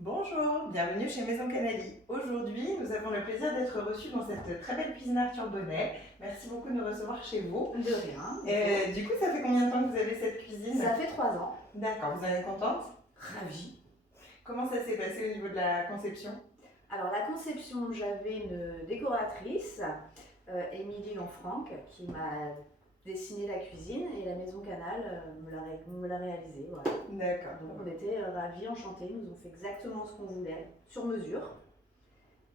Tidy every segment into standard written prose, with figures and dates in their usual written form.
Bonjour, bienvenue chez Maison Canali. Aujourd'hui, nous avons le plaisir d'être reçus dans cette très belle cuisine Arthur Bonnet. Merci beaucoup de nous recevoir chez vous. De rien. Du coup, ça fait combien de temps que vous avez cette cuisine? Ça fait 3 ans. D'accord, vous en êtes contente? Ravie. Comment ça s'est passé au niveau de la conception? Alors la conception, j'avais une décoratrice, Émilie Lanfranc, qui m'a dessiné la cuisine et la Maison Canal me l'a réalisée. Voilà. D'accord. Donc on était ravis, enchantés, ils nous ont fait exactement ce qu'on voulait, sur mesure,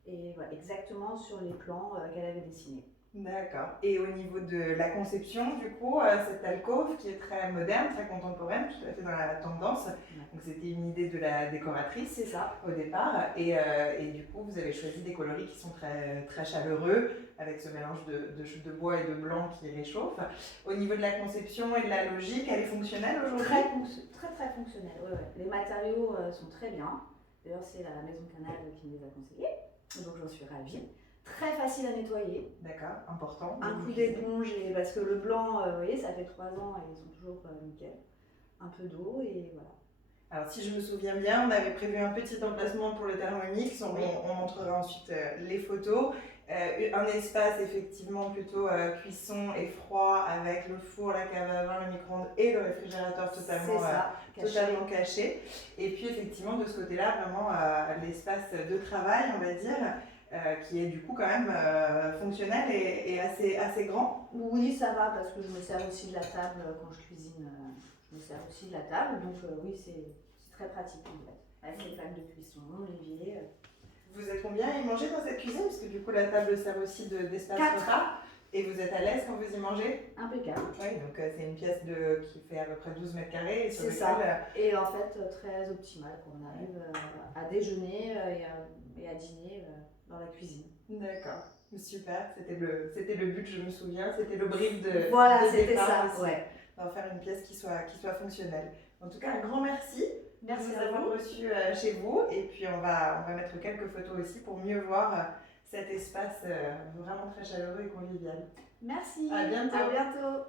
et voilà, exactement sur les plans qu'elle avait dessinés. D'accord. Et au niveau de la conception, du coup, cette alcôve qui est très moderne, très contemporaine, tout à fait dans la tendance. Donc c'était une idée de la décoratrice, c'est ça, au départ. Et du coup, vous avez choisi des coloris qui sont très, très chaleureux, avec ce mélange de bois et de blanc qui réchauffe. Au niveau de la conception et de la logique, elle est fonctionnelle aujourd'hui? très fonctionnelle. Ouais, ouais. Les matériaux sont très bien. D'ailleurs, c'est la Maison Canal qui nous les a conseillés, donc j'en suis ravie. Très facile à nettoyer. D'accord, important. Un coup d'éponge, parce que le blanc, vous voyez, ça fait 3 ans et ils sont toujours nickel. Un peu d'eau et voilà. Alors si je me souviens bien, on avait prévu un petit emplacement pour le Thermomix, on montrera ensuite les photos. Un espace effectivement plutôt cuisson et froid avec le four, la cave à vin, le micro-ondes et le réfrigérateur totalement caché. Et puis effectivement de ce côté-là, vraiment l'espace de travail, on va dire, qui est du coup quand même fonctionnel et assez grand. Oui, ça va parce que je me sers aussi de la table quand je cuisine. Je me sers aussi de la table, donc oui, c'est très pratique en fait. Avec les plaques de cuisson, l'évier. Vous êtes combien à y manger dans cette cuisine? Parce que du coup la table sert aussi d'espace repas. Et vous êtes à l'aise quand vous y mangez? Impeccable. Oui, donc c'est une pièce qui fait à peu près 12 mètres carrés. C'est ça. Et en fait, très optimal. On arrive à déjeuner et à dîner dans la cuisine. D'accord, super. C'était le but, je me souviens. C'était le brief de voilà, de c'était départ ça. Ouais. D'en faire une pièce qui soit fonctionnelle. En tout cas, un grand merci. Merci de nous avoir reçus chez vous. Et puis on va mettre quelques photos aussi pour mieux voir cet espace vraiment très chaleureux et convivial. Merci. À bientôt. À bientôt.